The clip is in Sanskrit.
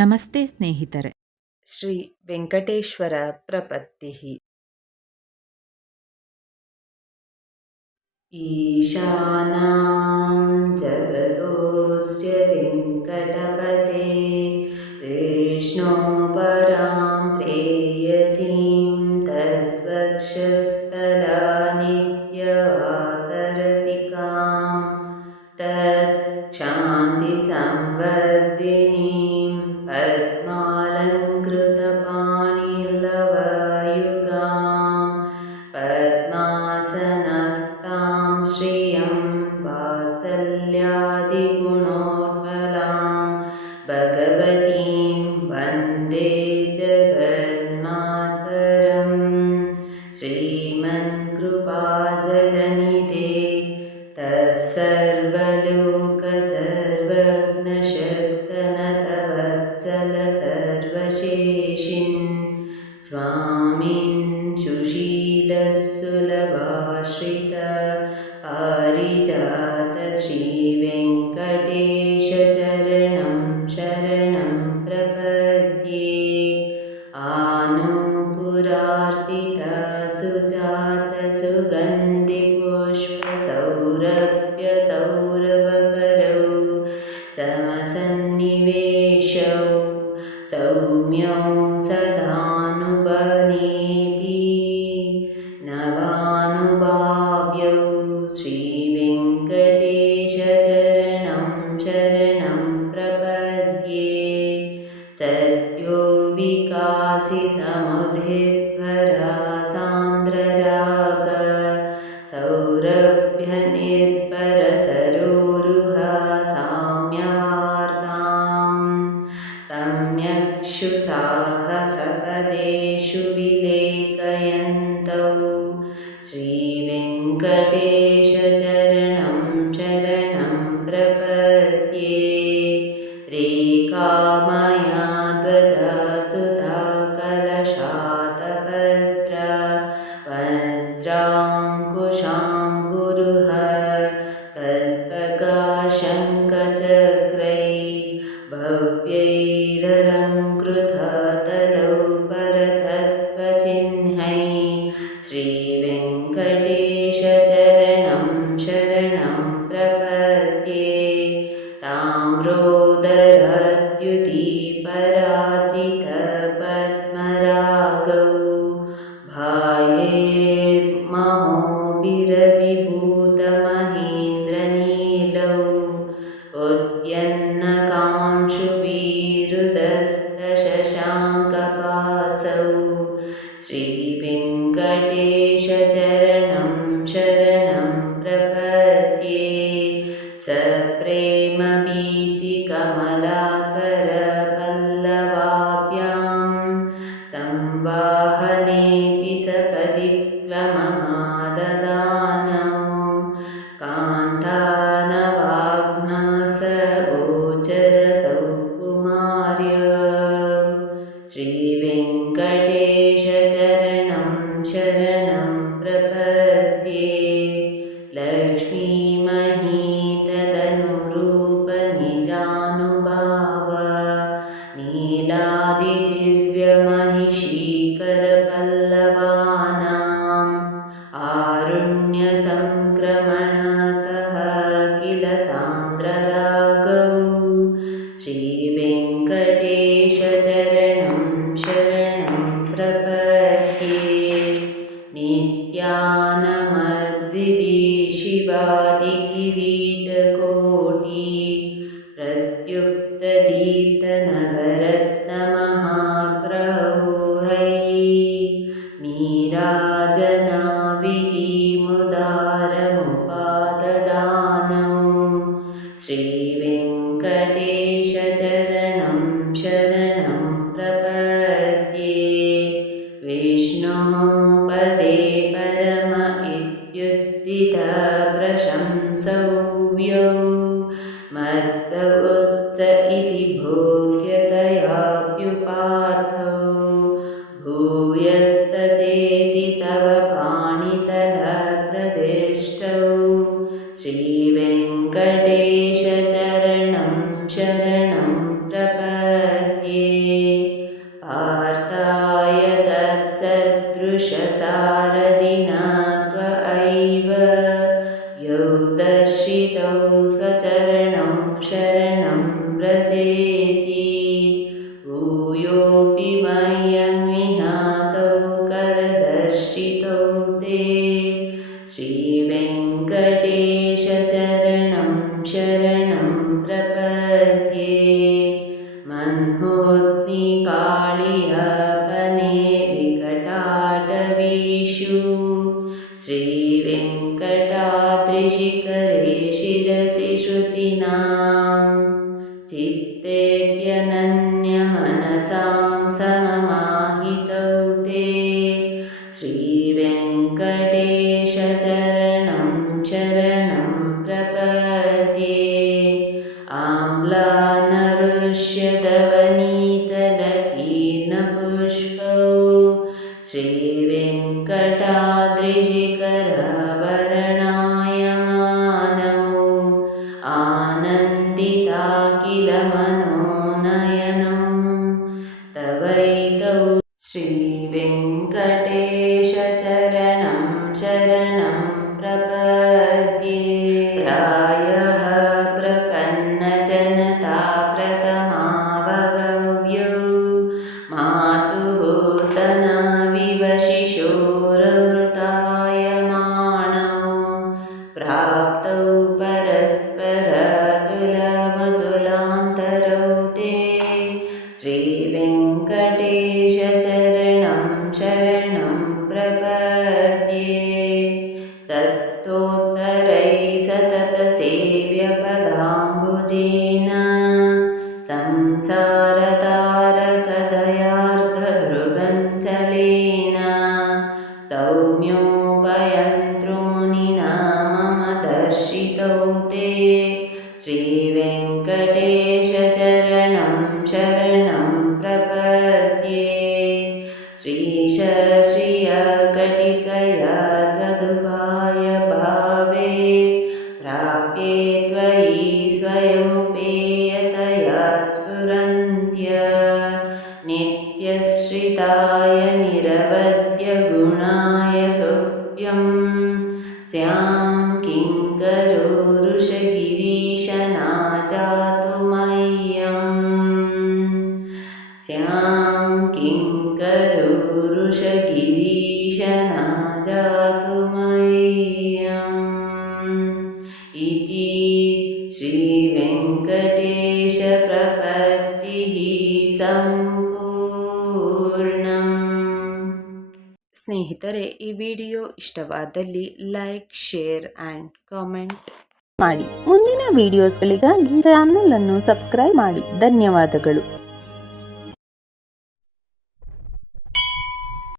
ನಮಸ್ತೆ ಸ್ನೇಹಿತರೆ. ಶ್ರೀ ವೆಂಕಟೇಶ್ವರ ಪ್ರಪತ್ತಿಃ. ಈಶಾನಾಂ ಜಗತೋಸ್ಯ ವೆಂಕಟಪತೆ ವಿಷ್ಣೋ ಪರಾಂ ಪ್ರೇಯಸೀಂ ತದ್ವಕ್ಷಸ್ಥಲಾನಿತ್ಯವಾಸರಸಿಕಾಂ ತತ್ ಕ್ಷಾಂತಿ ಸಂವರ್ಧಿನೀಂ ಪದ್ಮಾಲಂಕೃತಪಾಣಿಲವಯುಗಾಂ ಪದ್ಮಾಸನಸ್ತಾಂ ಶ್ರಿಯಂ ವಾತ್ಸಲ್ಯಾದಿಗುಣೋಜ್ವಲಾಂ ಭಗವತೀಂ ವಂದೇ ಜಗನ್ಮಾತರಂ. ಶ್ರೀಮನ್ಕೃಪಾಜಲನಿಧೇ तत्सर्वलोकसर्वज्ञशक्तनतवत्सल सर्वशेषिन् स्वामिन् सुशीलसुलभाश्रित पारिजात श्रीवेङ्कटेशचरणं शरणं प्रपद्ये. आनूपुरार्चिता सुजात सुगन्धिपुष्पसौरभ्यसौरभकरौ समसन्निवेशौ सौम्यौ सदानुबनेऽपि नवानुभाव्यौ श्रीवेङ्कटेशचरणं शरणं प्रपद्ये. सद्यो विकासि समुद्धिध्वरा सान्द्रराग सौरभ्यनिर्भरसरोरुह साम्यवार्तां सम्यक्षु साहसपदेषु विलेखयन्तौ श्रीवेङ्कटेशचरणं शरणं प्रपद्ये. रेखामया ध्वजा सुधाकलशातपत्र वज्राङ्कुशाङ्कुरुह कल्पकाशङ्खचक्रै भव्यैरलङ्कृततलौ परतत्त्वचिह्नै श्रीवेङ्कटेशचरणं शरणं प्रपद्ये. ताम्रोदरद्युतिपराजितपद्मरागौ भायैर्महोभिरविभूतमहेन्द्रनीलौ उद्यन्नकांशुविरुदस्तशशाङ्कपासौ श्रीवेङ्कटेशचरणं शरणं प्रपद्ये. सप्रेमभीतिकमलाकरपल्लवाभ्यां संवाहनेऽपि सपदि क्लममाददानौ कान्तानवाग्नासगोचरसौकुमार्य श्रीवेङ्कटेशचरणं शरणं प्रपद्ये. लक्ष्मीमहीतदनुरूपनिजानुभाव नीलादिदिव्यमहिषीकरपल्लवानाम् आरुण्यसङ्क्रमणतः किल सान्द्ररागौ श्रीवेङ्कटेशचरणं शरणं प्रपद्ये. नित्यानमद्विधिशिवादिकिरीटकोटि प्रत्युक्तदीप्तनवरत्नमहाप्रौढै नीराजनाविधिमुदारमुपाददानौ श्रीवेङ्कटेशचरणं शरणं प्रपद्ये. विष्णोः पदे परम इत्युत्थितप्रशंसव्यौ मध्व उत्स इति भोग्यतयाप्युपार्थौ भूयस्ततेति तव पाणितलप्रदिष्टौ श्रीवेङ्कटेशचरणं शरणं प्रपद्ये. यौ दर्शितौ स्वचरणौ शरणं व्रजेति भूयोऽपि मह्यमिहातौ करदर्शितौ ते श्रीवेङ्कटेशचरणं शरणं प्रपद्ये मह्नोऽग्निकाळियापने विकटाटवीषु श्रीवेङ्कटाद्रिशिखरे शिरसि श्रुतीनां चित्तेऽप्यनन्यमनसां सममाहितौ ते श्रीवेङ्कटेशचरणं शरणं प्रपद्ये आम्लानरुष्यदवनीतलकीर्णपुष्पौ श्रीवेङ्कटाद्रिशिखरवर्णायमानौ आनन्दिताखिलमनोनयनौ तवैतौ श्रीवेङ्कटेशचरणं शरणं प्रपद्ये प्रायः प्रपन्नजनता प्रथमावगव्यौ मातुः स्तनविवशिशोरमृतायमाणौ प्राप्तौ परस्परतुलमतुलान्तरौ ते श्रीवेङ्कटेशचरणं शरणं प्रपद्ये सत्तोत्तरैः सततसेव्यपदाम्बुजेन संसारतारकदयार्धधृगञ्चलेन सौम्योपयन्तृमुनिना मम दर्शितौ ते श्रीवेङ्कटेशचरणं शरणं प्रपद्ये श्रीशश्रियकटिकया त्वदुपाय भावे प्राप्ये त्वयि स्वयमुपेयतया स्फुरन्त्य नित्यश्रिताय निरवध्यगुणाय तुभ्यं स्यां किङ्करोरुषगिरीशनाजातु मह्यम् स्यां किङ्करोरुषगिरीशनाजातु मह्यम् इति श्रीवेङ्कटेशप्रपत्तिः ಸಂಪೂರ್ಣಂ. ಸ್ನೇಹಿತರೆ, ಈ ವಿಡಿಯೋ ಇಷ್ಟವಾದಲ್ಲಿ ಲೈಕ್, ಶೇರ್ ಆ್ಯಂಡ್ ಕಾಮೆಂಟ್ ಮಾಡಿ. ಮುಂದಿನ ವಿಡಿಯೋಸ್ಗಳಿಗಾಗಿ ಚಾನಲ್ ಅನ್ನು ಸಬ್ಸ್ಕ್ರೈಬ್ ಮಾಡಿ. ಧನ್ಯವಾದಗಳು.